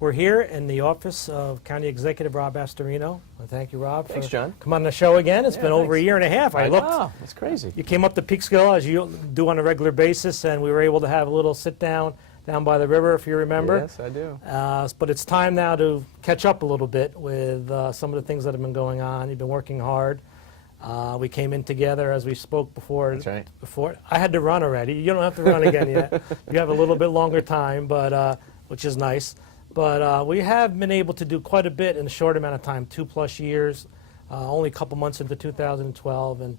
We're here in the office of County Executive Rob Astorino. Thank you, Rob, Thanks, for John. coming on the show again. It's been over a thanks. year and a half. I looked. know, it's crazy. You came up to Peekskill, as you do on a regular basis, and we were able to have a little sit-down down by the river, if you remember. Yes, I do. But it's time now to catch up a little bit with some of the things that have been going on. You've been working hard. We came in together as we spoke before. That's right. I had to run already. You don't have to run again yet. You have a little bit longer time, but which is nice. But we have been able to do quite a bit in a short amount of time, 2+ years, only a couple months into 2012, and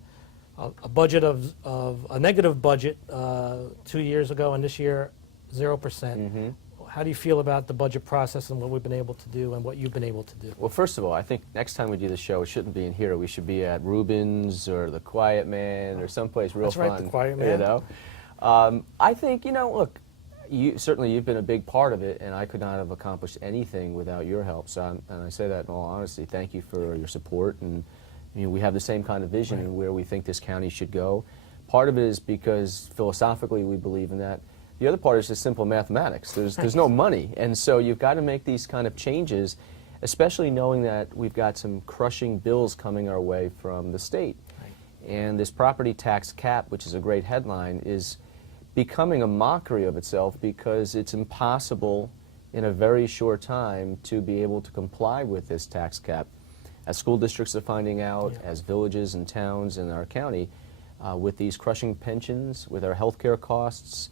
a budget of a negative budget 2 years ago, and this year 0%. Mm-hmm. How do you feel about the budget process and what we've been able to do and what you've been able to do? Well, first of all, I think next time we do the show, it shouldn't be in here. We should be at Rubens or the Quiet Man or someplace real fun. That's right, the Quiet Man. You know, I think, you know, look, certainly you've been a big part of it, and I could not have accomplished anything without your help. So, and I say that in all honesty. Thank you for your support. And you know, we have the same kind of vision in where we think this county should go. Part of it is because philosophically we believe in that. The other part is just simple mathematics. There's no money, and so you've got to make these kind of changes, especially knowing that we've got some crushing bills coming our way from the state. Right. And this property tax cap, which is a great headline, is becoming a mockery of itself because it's impossible in a very short time to be able to comply with this tax cap. As school districts are finding out, as villages and towns in our county, with these crushing pensions, with our healthcare costs,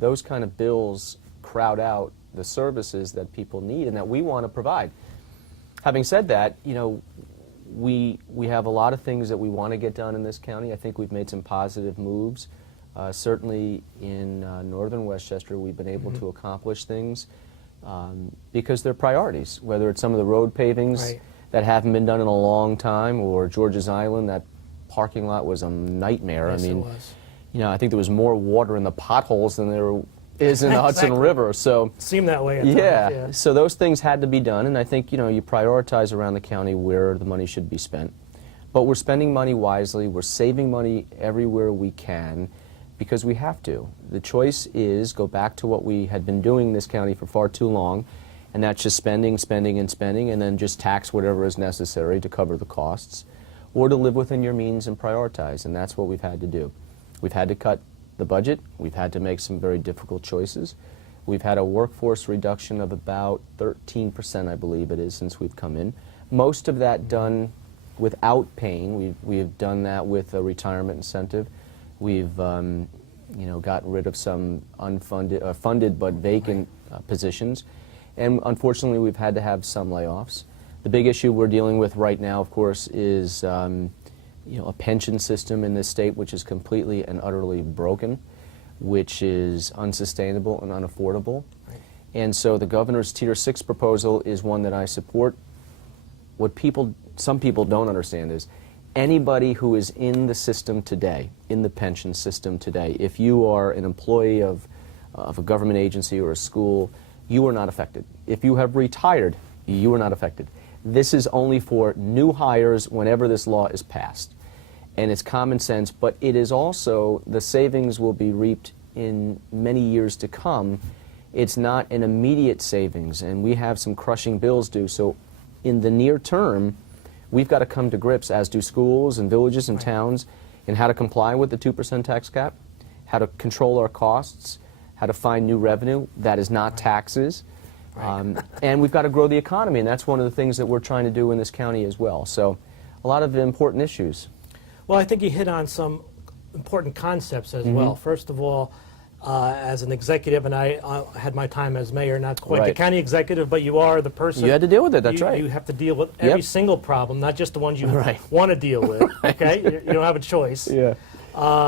those kind of bills crowd out the services that people need and that we want to provide. Having said that, you know, we have a lot of things that we want to get done in this county. I think we've made some positive moves. Certainly in northern Westchester, we've been able to accomplish things because they're priorities, whether it's some of the road pavings that haven't been done in a long time, or George's Island. That parking lot was a nightmare. Yes, I mean, it was. You know, I think there was more water in the potholes than there is in the Hudson River. So it seemed that way at times, yeah. So those things had to be done, and I think, you know, you prioritize around the county where the money should be spent. But we're spending money wisely. We're saving money everywhere we can because we have to. The choice is go back to what we had been doing in this county for far too long, and that's just spending, spending, and spending, and then just tax whatever is necessary to cover the costs, or to live within your means and prioritize, and that's what we've had to do. We've had to cut the budget. We've had to make some very difficult choices. We've had a workforce reduction of about 13%, I believe it is, since we've come in. Most of that done without paying. We've done that with a retirement incentive. We've you know, gotten rid of some unfunded, funded but vacant positions. And unfortunately, we've had to have some layoffs. The big issue we're dealing with right now, of course, is you know, a pension system in this state which is completely and utterly broken, which is unsustainable and unaffordable. Right. And so the governor's Tier 6 proposal is one that I support. What some people don't understand is anybody who is in the system today, in the pension system today, if you are an employee of a government agency or a school, you are not affected. If you have retired, you are not affected. This is only for new hires whenever this law is passed. And it's common sense, but it is also, the savings will be reaped in many years to come. It's not an immediate savings, and we have some crushing bills due. So in the near term, we've got to come to grips, as do schools and villages and towns, in how to comply with the 2% tax cap, how to control our costs, how to find new revenue that is not taxes. And we've got to grow the economy, and that's one of the things that we're trying to do in this county as well. So a lot of important issues. Well, I think you hit on some important concepts as well. First of all, as an executive, and I had my time as mayor, not quite the county executive, but you are the person. You had to deal with it, that's right. You have to deal with every single problem, not just the ones you want to deal with, okay? You don't have a choice. Yeah.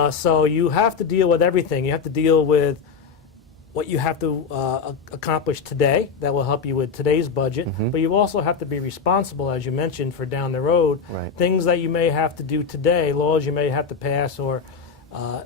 So you have to deal with everything. You have to deal with what you have to accomplish today that will help you with today's budget, but you also have to be responsible, as you mentioned, for down the road. Things that you may have to do today, laws you may have to pass, or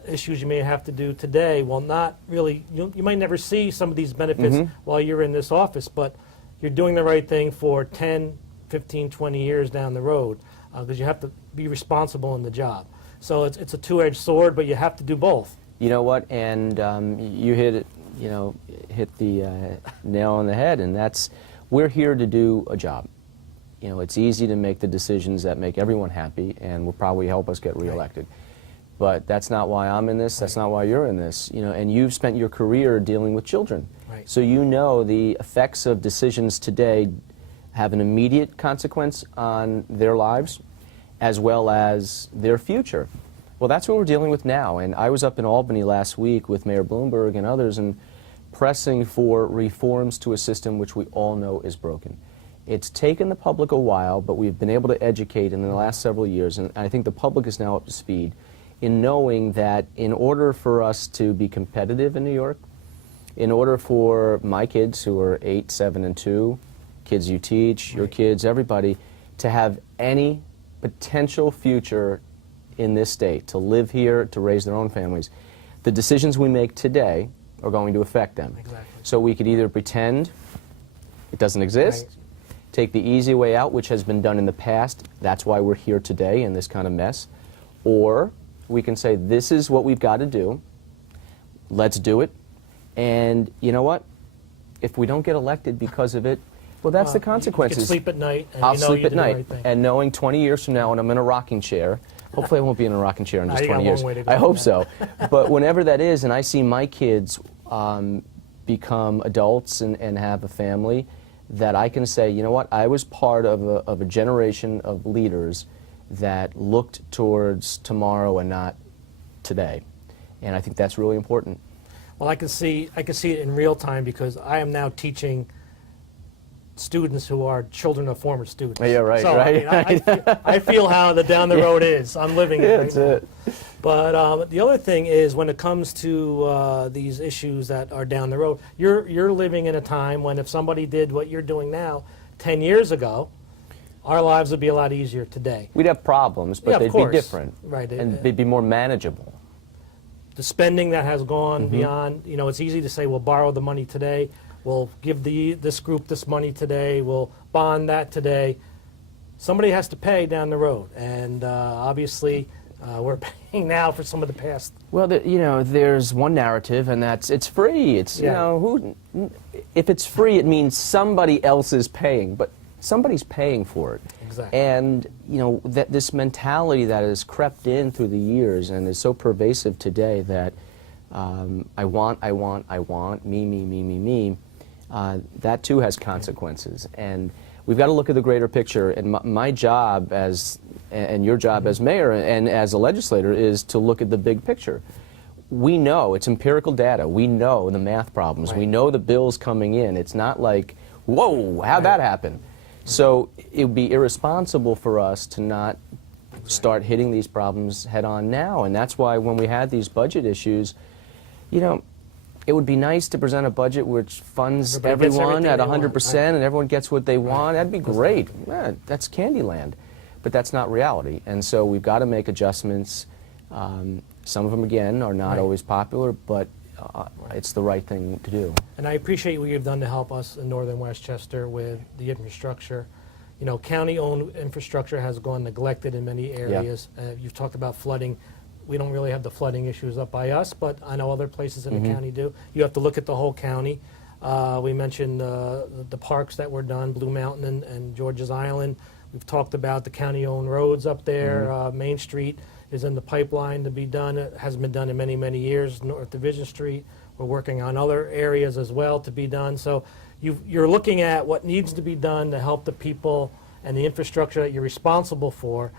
issues you may have to do today will not really, you might never see some of these benefits while you're in this office, but you're doing the right thing for 10, 15, 20 years down the road, because you have to be responsible in the job. So it's a two-edged sword, but you have to do both. You know what, and you hit it you know, hit the nail on the head, and that's, we're here to do a job. You know, it's easy to make the decisions that make everyone happy and will probably help us get reelected. But that's not why I'm in this, that's not why you're in this, you know, and you've spent your career dealing with children. Right. So you know the effects of decisions today have an immediate consequence on their lives as well as their future. Well, that's what we're dealing with now, and I was up in Albany last week with Mayor Bloomberg and others and pressing for reforms to a system which we all know is broken. It's taken the public a while, but we've been able to educate in the last several years, and I think the public is now up to speed in knowing that in order for us to be competitive in New York, in order for my kids who are 8, 7, and 2, kids you teach, your kids, everybody, to have any potential future in this state, to live here, to raise their own families, the decisions we make today are going to affect them. Exactly. So we could either pretend it doesn't exist, take the easy way out, which has been done in the past, that's why we're here today in this kind of mess, or we can say this is what we've got to do, let's do it, and you know what? If we don't get elected because of it, well, that's the consequences. You can sleep at night, and I'll you know sleep you at did the night, right thing. and knowing 20 years from now when I'm in a rocking chair, hopefully I won't be in a rocking chair in just You got 20 a long years. way to go I on hope that. so. But whenever that is, and I see my kids become adults and have a family, that I can say, you know what, I was part of a generation of leaders that looked towards tomorrow and not today. And I think that's really important. Well, I can see it in real time because I am now teaching students who are children of former students. Yeah, right, so, right. I feel how the down the road is. I'm living it right That's now. it. But the other thing is when it comes to these issues that are down the road, you're living in a time when if somebody did what you're doing now 10 years ago, our lives would be a lot easier today. We'd have problems, but Yeah, of they'd course. be different. Right. And they'd be more manageable. The spending that has gone Mm-hmm. beyond, you know, it's easy to say we'll borrow the money today, we'll give this group this money today, we'll bond that today. Somebody has to pay down the road, and obviously we're paying now for some of the past. Well, you know, there's one narrative, and that's it's free. It's, you Yeah. know, if it's free, it means somebody else is paying, but somebody's paying for it. Exactly. And, you know, this mentality that has crept in through the years and is so pervasive today that I want, me, that too has consequences. And we've got to look at the greater picture. And my job and your job as mayor and as a legislator is to look at the big picture. We know, it's empirical data, we know the math problems, we know the bills coming in. It's not like, whoa, how'd that happen? So it would be irresponsible for us to not start hitting these problems head on now. And that's why when we had these budget issues, you know, it would be nice to present a budget which funds Everybody gets everyone at everything they want, 100% and everyone gets what they want. That'd be great. Yeah, that's Candyland. But that's not reality. And so we've got to make adjustments. Some of them, again, are not always popular, but it's the right thing to do. And I appreciate what you've done to help us in northern Westchester with the infrastructure. You know, county-owned infrastructure has gone neglected in many areas. You've talked about flooding. We don't really have the flooding issues up by us, but I know other places in the county do. You have to look at the whole county. We mentioned the parks that were done, Blue Mountain and George's Island. We've talked about the county-owned roads up there. Main Street is in the pipeline to be done. It hasn't been done in many, many years. North Division Street, we're working on other areas as well to be done. So you're looking at what needs to be done to help the people and the infrastructure that you're responsible for.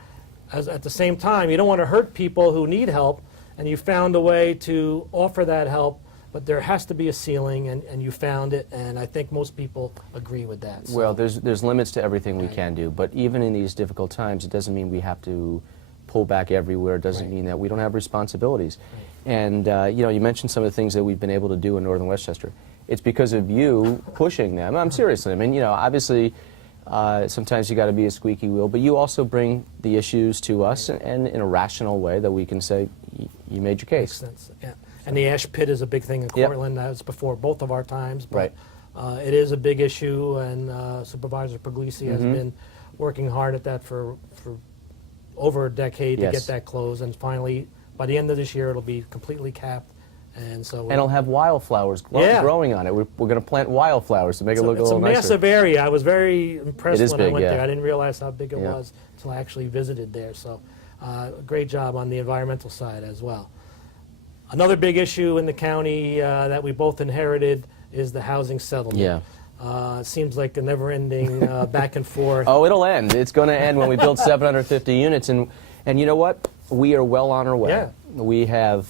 At the same time, you don't want to hurt people who need help, and you found a way to offer that help, but there has to be a ceiling, and you found it, and I think most people agree with that. So. Well, there's limits to everything we can do, but even in these difficult times, it doesn't mean we have to pull back everywhere. It doesn't mean that we don't have responsibilities. And you know, you mentioned some of the things that we've been able to do in northern Westchester. It's because of you pushing them. I'm seriously. I mean, you know, obviously, sometimes you got to be a squeaky wheel, but you also bring the issues to us, and in a rational way that we can say, you made your case. Makes sense. Yeah. And the ash pit is a big thing in Cortland. That was before both of our times. But, it is a big issue, and Supervisor Puglisi has been working hard at that for over a decade to get that closed. And finally, by the end of this year, it'll be completely capped, And so And it'll have wildflowers Yeah. growing on it. We're going to plant wildflowers to make it look a it's a little nicer. massive area. I was very impressed It is when I big, went yeah. there. I didn't realize how big it Yeah. was until I actually visited there. So great job on the environmental side as well. Another big issue in the county that we both inherited is the housing settlement. Yeah. It seems like a never-ending back and forth. Oh, it'll end. It's going to end when we build 750 units. And you know what? We are well on our way. Yeah. We have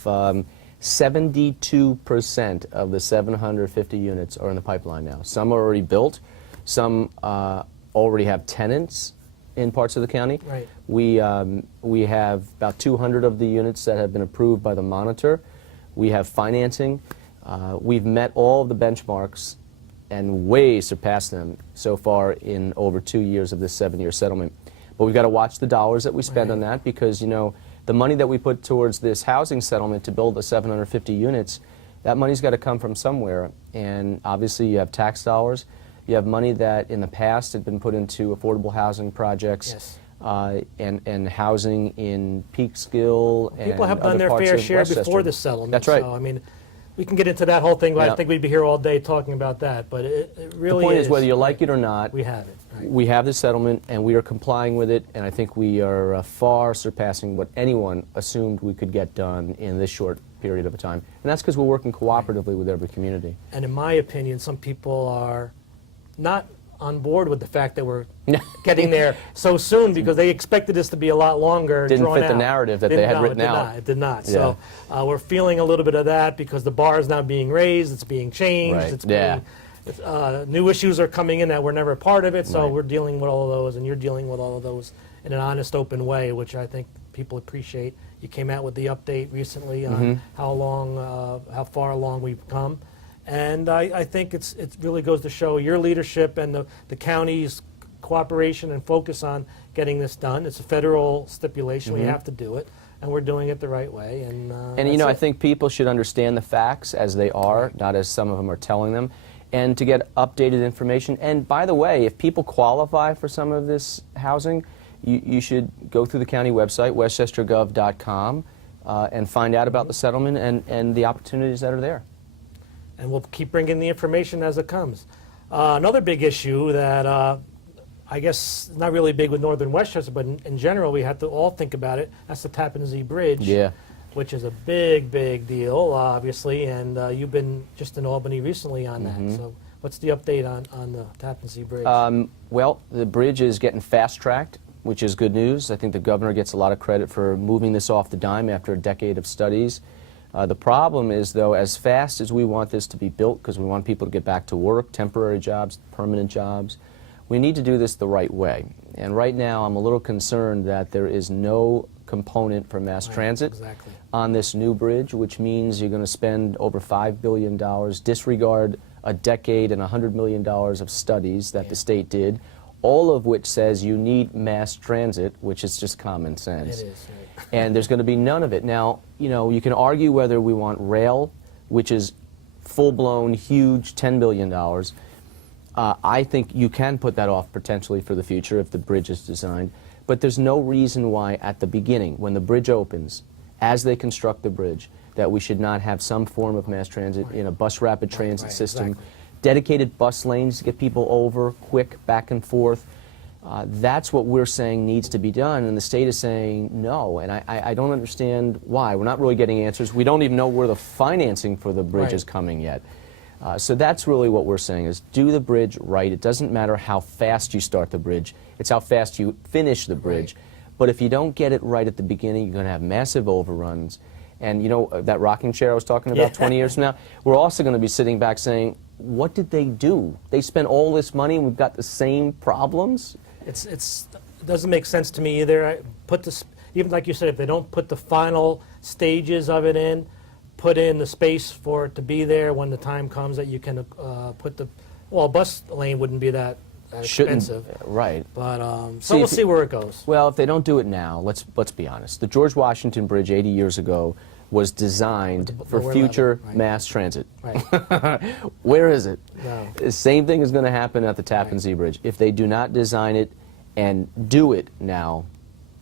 72% of the 750 units are in the pipeline now. Some are already built. Some already have tenants in parts of the county. Right. We have about 200 of the units that have been approved by the monitor. We have financing. We've met all of the benchmarks and way surpassed them so far in over 2 years of this 7-year settlement. But we've got to watch the dollars that we spend on that, because, you know, the money that we put towards this housing settlement to build the 750 units, that money's got to come from somewhere. And obviously you have tax dollars. You have money that in the past had been put into affordable housing projects. Yes. And housing in Peekskill and People have done other their parts fair of share Westchester. before the settlement. That's right. So, I mean, we can get into that whole thing, but I Yep. think we'd be here all day talking about that. But it really The point is, whether you like it or not, we have it. Right. we have the settlement and we are complying with it, and I think we are far surpassing what anyone assumed we could get done in this short period of time. And that's because we're working cooperatively with every community. And in my opinion, some people are not on board with the fact that we're getting there so soon, because they expected this to be a lot longer. Didn't drawn fit the out. narrative that they had written out. It did not. Yeah. So we're feeling a little bit of that because the bar is now being raised, it's being changed, Right. it's Yeah. being, new issues are coming in that were never part of it, so Right. we're dealing with all of those, and you're dealing with all of those in an honest, open way, which I think people appreciate. You came out with the update recently on how far along we've come. And I think it really goes to show your leadership and the county's cooperation and focus on getting this done. It's a federal stipulation. We have to do it, and we're doing it the right way. And you know, that's I think people should understand the facts as they are, not as some of them are telling them, and to get updated information. And by the way, if people qualify for some of this housing, you should go through the county website, westchestergov.com, and find out about the settlement and the opportunities that are there. and we'll keep bringing the information as it comes. Another big issue that I guess not really big with Northern Westchester, but in general we have to all think about it. That's the Tappan Zee Bridge, Yeah. which is a big, big deal, obviously. And you've been just in Albany recently on that. So what's the update on the Tappan Zee Bridge? Well, the bridge is getting fast-tracked, which is good news. I think the governor gets a lot of credit for moving this off the dime after a decade of studies. The problem is, though, as fast as we want this to be built, because we want people to get back to work, temporary jobs, permanent jobs, we need to do this the right way. And right now, I'm a little concerned that there is no component for mass transit exactly. on this new bridge, which means you're going to spend over $5 billion, disregard a decade and $100 million of studies that the state did, all of which says you need mass transit, which is just common sense. It is, right. And there's going to be none of it. Now, you know, you can argue whether we want rail, which is full-blown, huge, $10 billion. I think you can put that off potentially for the future if the bridge is designed. But there's no reason why at the beginning, when the bridge opens, as they construct the bridge, that we should not have some form of mass transit in a bus rapid transit system, exactly. dedicated bus lanes to get people over quick, back and forth. That's what we're saying needs to be done, and the state is saying no, and I don't understand why. We're not really getting answers. We don't even know where the financing for the bridge is coming yet. So that's really what we're saying, is do the bridge right. It doesn't matter how fast you start the bridge. It's how fast you finish the bridge. Right. But if you don't get it right at the beginning, you're going to have massive overruns. And you know, that rocking chair I was talking about 20 years from now, we're also going to be sitting back saying, what did they do? They spent all this money and we've got the same problems? It doesn't make sense to me either. Even like you said, if they don't put the final stages of it in, put in the space for it to be there when the time comes that you can put the, well, a bus lane wouldn't be that expensive. Right. But so we'll see where it goes. Well, if they don't do it now, let's be honest. The George Washington Bridge 80 years ago was designed for lower future level, right. mass transit. Right. Where is it? No. The same thing is going to happen at the Tappan Zee Bridge. If they do not design it and do it now,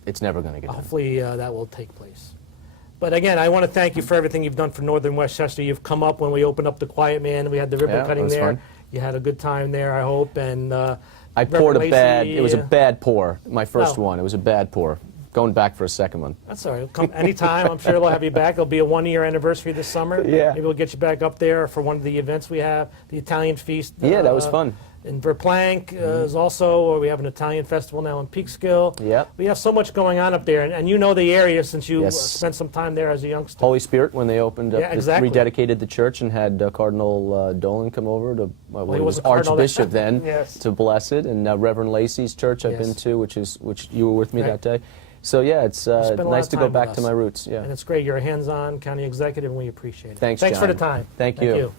it's never going to get done. Hopefully that will take place. But again, I want to thank you for everything you've done for Northern Westchester. You've come up when we opened up the Quiet Man. We had the ribbon Yeah, cutting that was there. fun. You had a good time there, I hope. And I poured a Reverend bad, Lacey, it was a bad pour, my first Oh. one. It was a bad pour. Going back for a second one. That's all right. Come anytime. I'm sure they'll have you back. It'll be a 1-year anniversary this summer. Yeah. Maybe we'll get you back up there for one of the events we have, the Italian Feast. Yeah, that was fun. In Verplank is also, or we have an Italian festival now in Peekskill. Yep. We have so much going on up there, and you know the area since you Yes. spent some time there as a youngster. Holy Spirit, when they opened up, Yeah, exactly. rededicated the church and had Cardinal Dolan come over to, well, he he was was a cardinal Archbishop then, Yes. to bless it, and Reverend Lacey's church I've Yes. been to, which you were with me Right. that day. So yeah, it's spent a lot nice of to go time with back to us. my roots. Yeah. And it's great. You're a hands-on county executive, and we appreciate it. Thanks, Thanks for John. the time. Thank you.